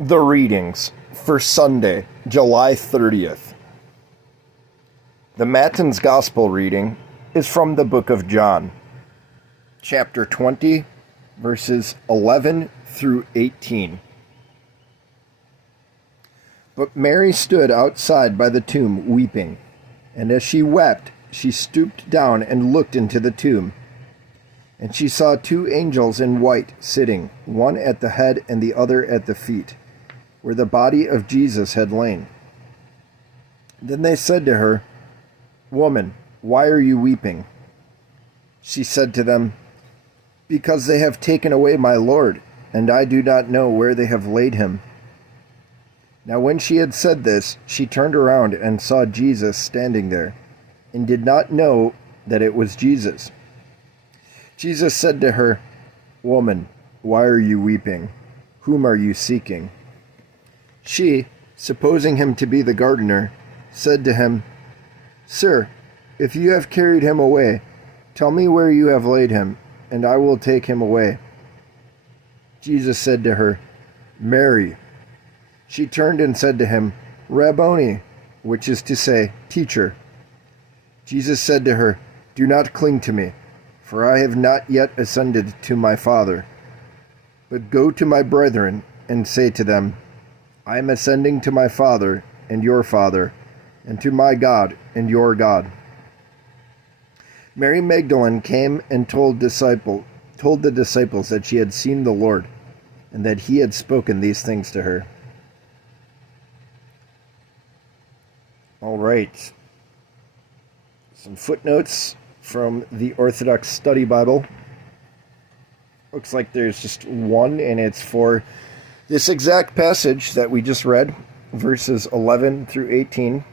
The readings for Sunday, July 30th. The Matins Gospel reading is from the book of John, chapter 20, verses 11 through 18. But Mary stood outside by the tomb weeping, and as she wept, she stooped down and looked into the tomb. And she saw two angels in white sitting, one at the head and the other at the feet, where the body of Jesus had lain. Then they said to her, "Woman, why are you weeping?" She said to them, "Because they have taken away my Lord, and I do not know where they have laid him." Now when she had said this, she turned around and saw Jesus standing there, and did not know that it was Jesus. Jesus said to her, "Woman, why are you weeping? Whom are you seeking?" She, supposing him to be the gardener, said to him, "Sir, if you have carried him away, tell me where you have laid him, and I will take him away." Jesus said to her, "Mary." She turned and said to him, "Rabboni," which is to say, Teacher. Jesus said to her, "Do not cling to me, for I have not yet ascended to my Father. But go to my brethren and say to them, I am ascending to my Father and your Father, and to my God and your God." Mary Magdalene came and told the disciples that she had seen the Lord, and that he had spoken these things to her. All right. Some footnotes from the Orthodox Study Bible. Looks like there's just one, and it's for this exact passage that we just read, verses 11 through 18.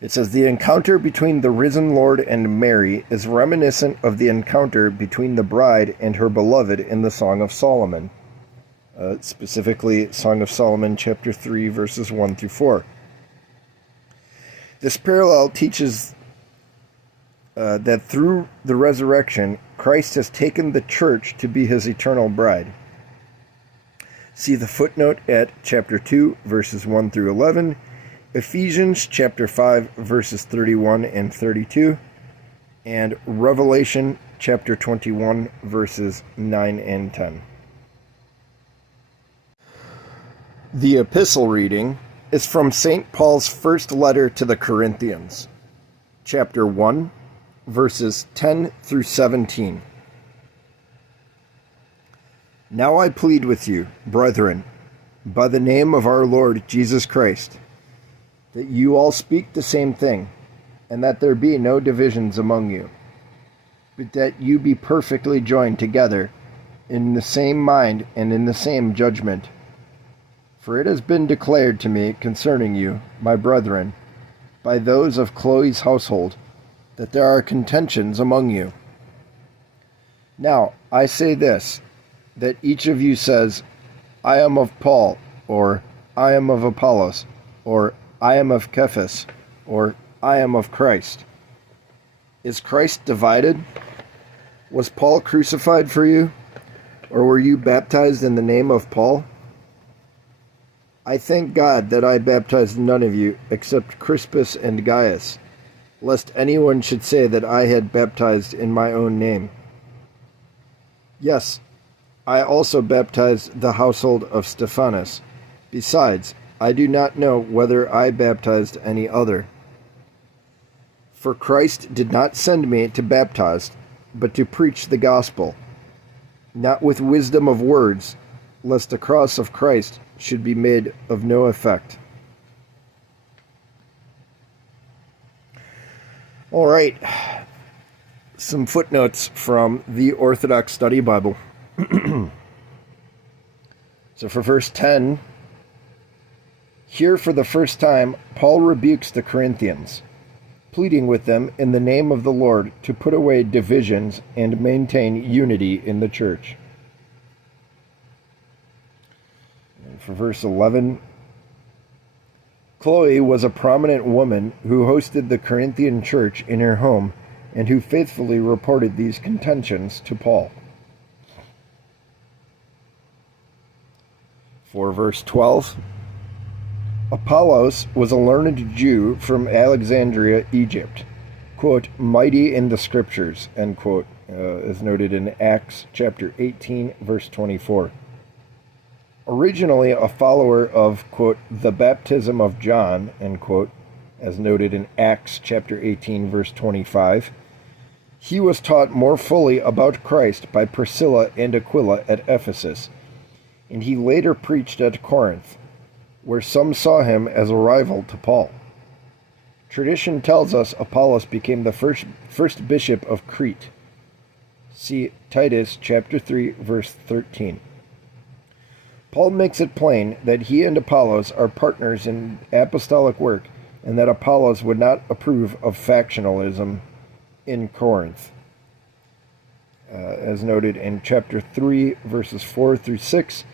It says, "The encounter between the risen Lord and Mary is reminiscent of the encounter between the bride and her beloved in the Song of Solomon." Specifically, Song of Solomon, chapter 3, verses 1 through 4. This parallel teaches that through the resurrection, Christ has taken the church to be his eternal bride. See the footnote at chapter 2, verses 1 through 11, Ephesians chapter 5, verses 31 and 32, and Revelation chapter 21, verses 9 and 10. The epistle reading is from St. Paul's first letter to the Corinthians, chapter 1, verses 10 through 17. "Now I plead with you, brethren, by the name of our Lord Jesus Christ, that you all speak the same thing, and that there be no divisions among you, but that you be perfectly joined together in the same mind and in the same judgment. For it has been declared to me concerning you, my brethren, by those of Chloe's household, that there are contentions among you. Now I say this, that each of you says, I am of Paul, or I am of Apollos, or I am of Cephas, or I am of Christ. Is Christ divided? Was Paul crucified for you? Or were you baptized in the name of Paul? I thank God that I baptized none of you except Crispus and Gaius, lest anyone should say that I had baptized in my own name. Yes, I also baptized the household of Stephanas. Besides, I do not know whether I baptized any other. For Christ did not send me to baptize, but to preach the gospel, not with wisdom of words, lest the cross of Christ should be made of no effect." All right. Some footnotes from the Orthodox Study Bible. So for verse 10, here for the first time, Paul rebukes the Corinthians, pleading with them in the name of the Lord to put away divisions and maintain unity in the church. And for verse 11, Chloe was a prominent woman who hosted the Corinthian church in her home and who faithfully reported these contentions to Paul. For verse 12, Apollos was a learned Jew from Alexandria, Egypt, quote, mighty in the scriptures, end quote, as noted in Acts chapter 18, verse 24. Originally a follower of, quote, the baptism of John, end quote, as noted in Acts chapter 18, verse 25, he was taught more fully about Christ by Priscilla and Aquila at Ephesus, and he later preached at Corinth, where some saw him as a rival to Paul. Tradition tells us Apollos became the first bishop of Crete. See Titus chapter 3, verse 13. Paul makes it plain that he and Apollos are partners in apostolic work, and that Apollos would not approve of factionalism in Corinth, as noted in chapter 3, verses 4 through 6,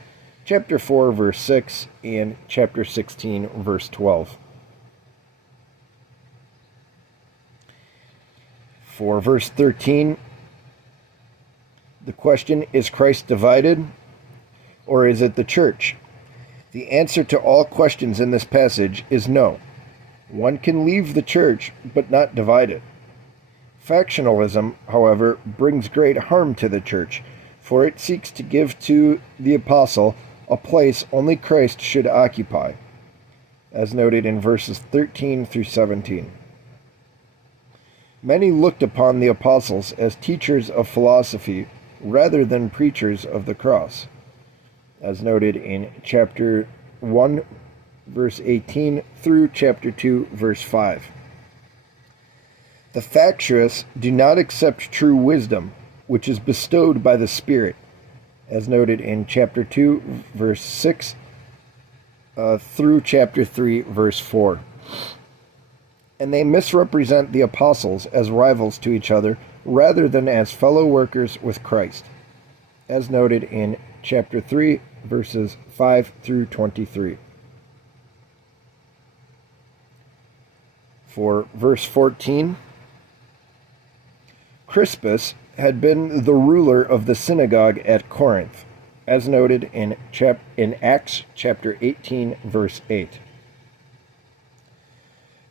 chapter 4, verse 6, and chapter 16, verse 12. For verse 13, the question, is Christ divided, or is it the church? The answer to all questions in this passage is no. One can leave the church, but not divide it. Factionalism, however, brings great harm to the church, for it seeks to give to the apostle a place only Christ should occupy, as noted in verses 13 through 17. Many looked upon the apostles as teachers of philosophy rather than preachers of the cross, as noted in chapter 1, verse 18 through chapter 2, verse 5. The factious do not accept true wisdom, which is bestowed by the Spirit, as noted in chapter 2, verse 6, through chapter 3, verse 4. And they misrepresent the apostles as rivals to each other rather than as fellow workers with Christ, as noted in chapter 3, verses 5 through 23. For verse 14, Crispus had been the ruler of the synagogue at Corinth, as noted in Acts chapter 18, verse 8.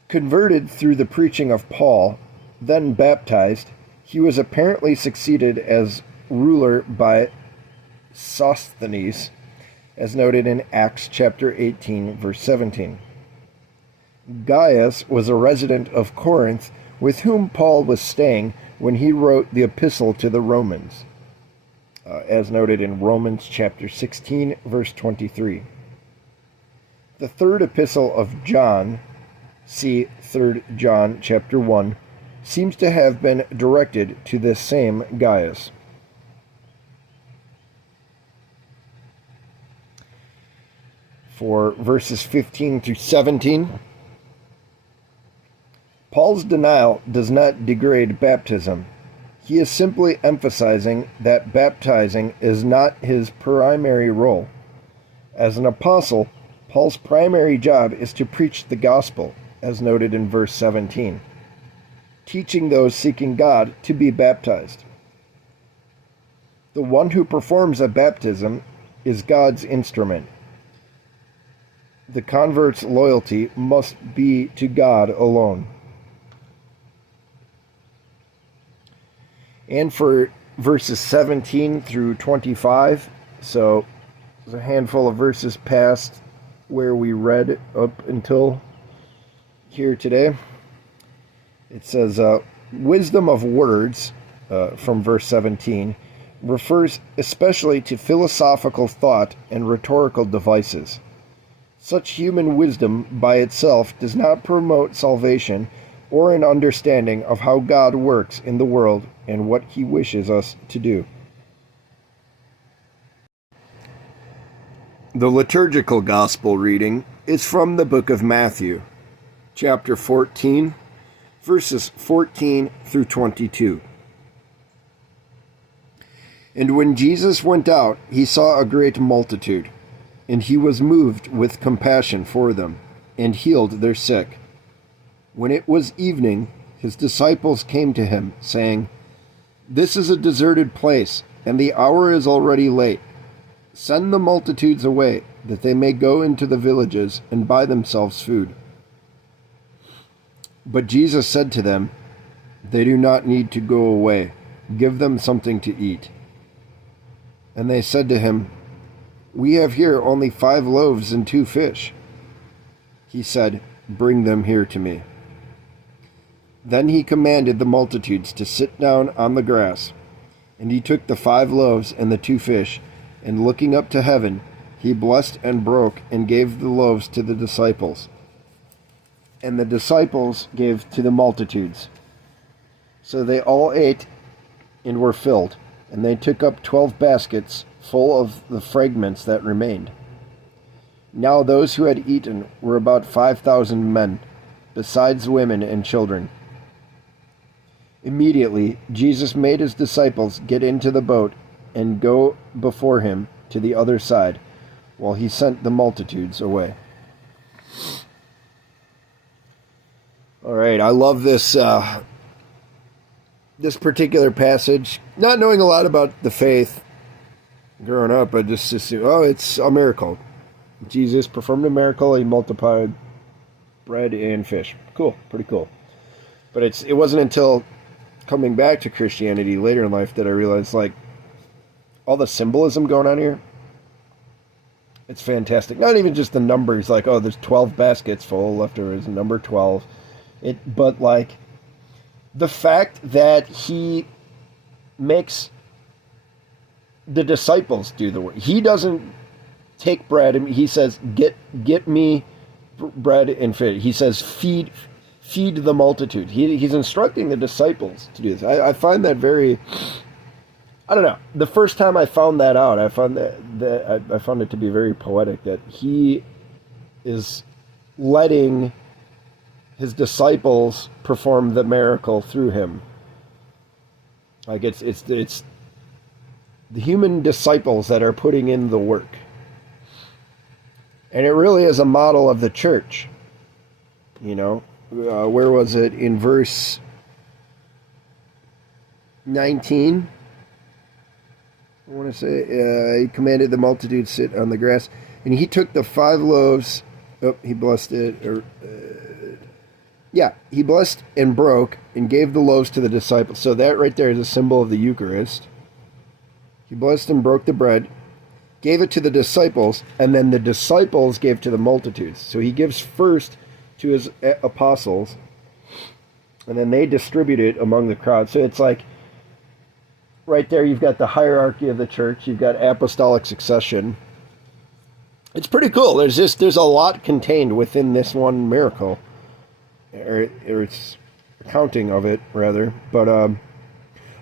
Converted through the preaching of Paul, then baptized, he was apparently succeeded as ruler by Sosthenes, as noted in Acts chapter 18, verse 17. Gaius was a resident of Corinth with whom Paul was staying when he wrote the epistle to the Romans, as noted in Romans chapter 16, verse 23. The third epistle of John, see 3 John chapter 1, seems to have been directed to this same Gaius. For verses 15 through 17, Paul's denial does not degrade baptism. He is simply emphasizing that baptizing is not his primary role. As an apostle, Paul's primary job is to preach the gospel, as noted in verse 17, teaching those seeking God to be baptized. The one who performs a baptism is God's instrument. The convert's loyalty must be to God alone. And for verses 17 through 25, so there's a handful of verses past where we read up until here today. It says, wisdom of words, from verse 17, refers especially to philosophical thought and rhetorical devices. Such human wisdom by itself does not promote salvation or an understanding of how God works in the world and what he wishes us to do. The liturgical gospel reading is from the book of Matthew, chapter 14, verses 14 through 22. And when Jesus went out, he saw a great multitude, and he was moved with compassion for them, and healed their sick. When it was evening, his disciples came to him, saying, "This is a deserted place, and the hour is already late. Send the multitudes away, that they may go into the villages and buy themselves food. But Jesus said to them, "They do not need to go away. Give them something to eat." And they said to him, "We have here only 5 loaves and 2 fish." He said, "Bring them here to me." Then he commanded the multitudes to sit down on the grass. And he took the 5 loaves and the 2 fish, and looking up to heaven, he blessed and broke and gave the loaves to the disciples. And the disciples gave to the multitudes. So they all ate and were filled, and they took up 12 baskets full of the fragments that remained. Now those who had eaten were about 5,000 men, besides women and children. Immediately Jesus made his disciples get into the boat and go before him to the other side, while he sent the multitudes away. All right, I love this this particular passage. Not knowing a lot about the faith growing up, I just assumed, it's a miracle. Jesus performed a miracle. He multiplied bread and fish. Cool, pretty cool. But it wasn't until coming back to Christianity later in life that I realized, like, all the symbolism going on here. It's fantastic. Not even just the numbers, like, there's 12 baskets full left over is number 12. But like the fact that he makes the disciples do the work. He doesn't take bread and he says, get me bread and fish. He says, feed the multitude. He's instructing the disciples to do this. I find that very, I don't know. The first time I found that out, I found I found it to be very poetic that he is letting his disciples perform the miracle through him. Like it's the human disciples that are putting in the work. And it really is a model of the church. You know, where was it? In verse 19, I want to say, he commanded the multitude to sit on the grass. And he took the 5 loaves, he blessed it, he blessed and broke and gave the loaves to the disciples. So that right there is a symbol of the Eucharist. He blessed and broke the bread, gave it to the disciples, and then the disciples gave to the multitudes. So he gives first to his apostles, and then they distribute it among the crowd. So it's like, right there you've got the hierarchy of the church, you've got apostolic succession. It's pretty cool. There's a lot contained within this one miracle. Or it's accounting of it, rather. But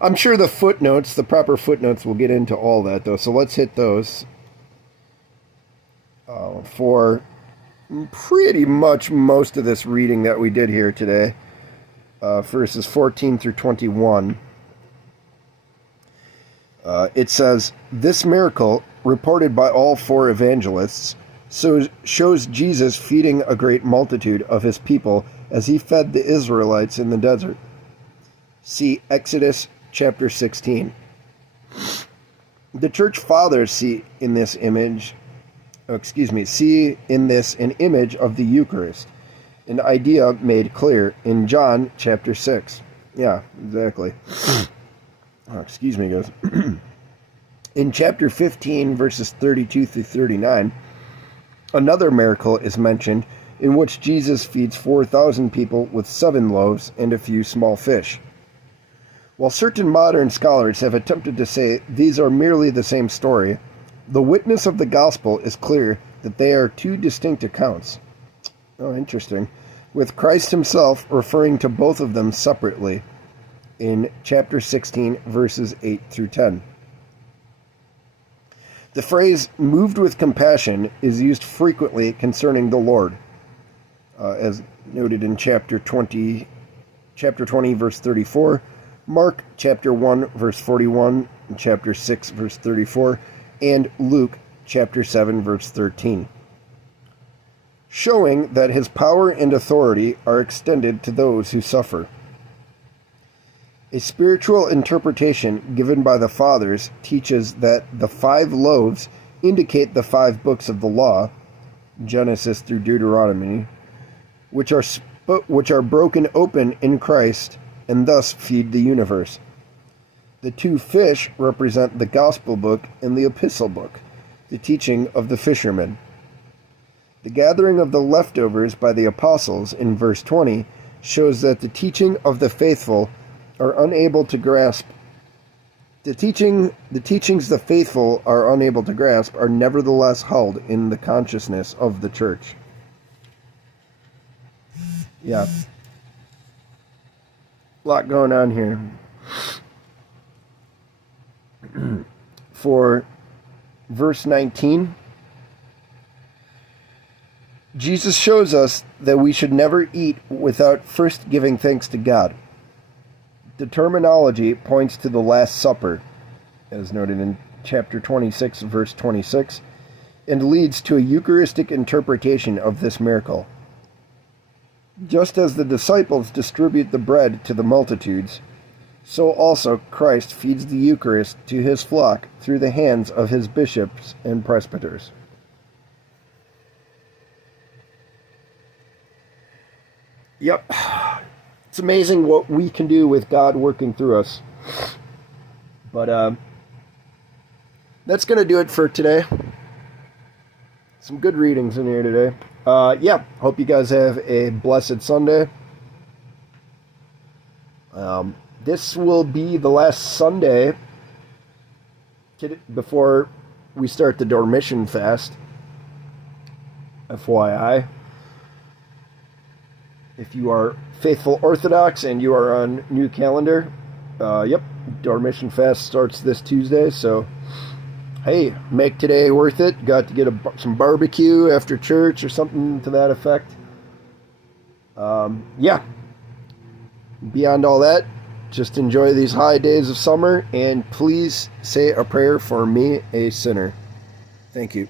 I'm sure the proper footnotes will get into all that, though. So let's hit those for pretty much most of this reading that we did here today. Verses 14 through 21. It says, "This miracle, reported by all 4 evangelists, shows Jesus feeding a great multitude of his people as he fed the Israelites in the desert." See Exodus chapter 16. The church fathers see in this an image of the Eucharist, an idea made clear in John chapter 6. Yeah, exactly. Excuse me, guys. In chapter 15, verses 32 through 39, another miracle is mentioned in which Jesus feeds 4,000 people with 7 loaves and a few small fish. While certain modern scholars have attempted to say these are merely the same story, the witness of the gospel is clear that they are 2 distinct accounts. Oh, interesting. With Christ himself referring to both of them separately in chapter 16, verses 8 through 10. The phrase "moved with compassion" is used frequently concerning the Lord, as noted in chapter 20, verse 34, Mark chapter 1, verse 41, chapter 6, verse 34, and Luke chapter 7, verse 13, showing that his power and authority are extended to those who suffer. A spiritual interpretation given by the Fathers teaches that the 5 loaves indicate the 5 books of the law, Genesis through Deuteronomy, which are broken open in Christ and thus feed the universe. The 2 fish represent the gospel book and the epistle book, the teaching of the fishermen. The gathering of the leftovers by the apostles in verse 20 shows that the teaching of the faithful are unable to grasp. The teachings the faithful are unable to grasp are nevertheless held in the consciousness of the church. Yeah. A lot going on here. For verse 19, Jesus shows us that we should never eat without first giving thanks to God. The terminology points to the Last Supper, as noted in chapter 26, verse 26, and leads to a Eucharistic interpretation of this miracle. Just as the disciples distribute the bread to the multitudes, so also Christ feeds the Eucharist to his flock through the hands of his bishops and presbyters. Yep. It's amazing what we can do with God working through us. But that's going to do it for today. Some good readings in here today. Hope you guys have a blessed Sunday. This will be the last Sunday before we start the Dormition fast. FYI. If you are faithful Orthodox and you are on new calendar, Dormition fast starts this Tuesday, so hey, make today worth it. Got to get some barbecue after church or something to that effect. Beyond all that, just enjoy these high days of summer, and please say a prayer for me, a sinner. Thank you.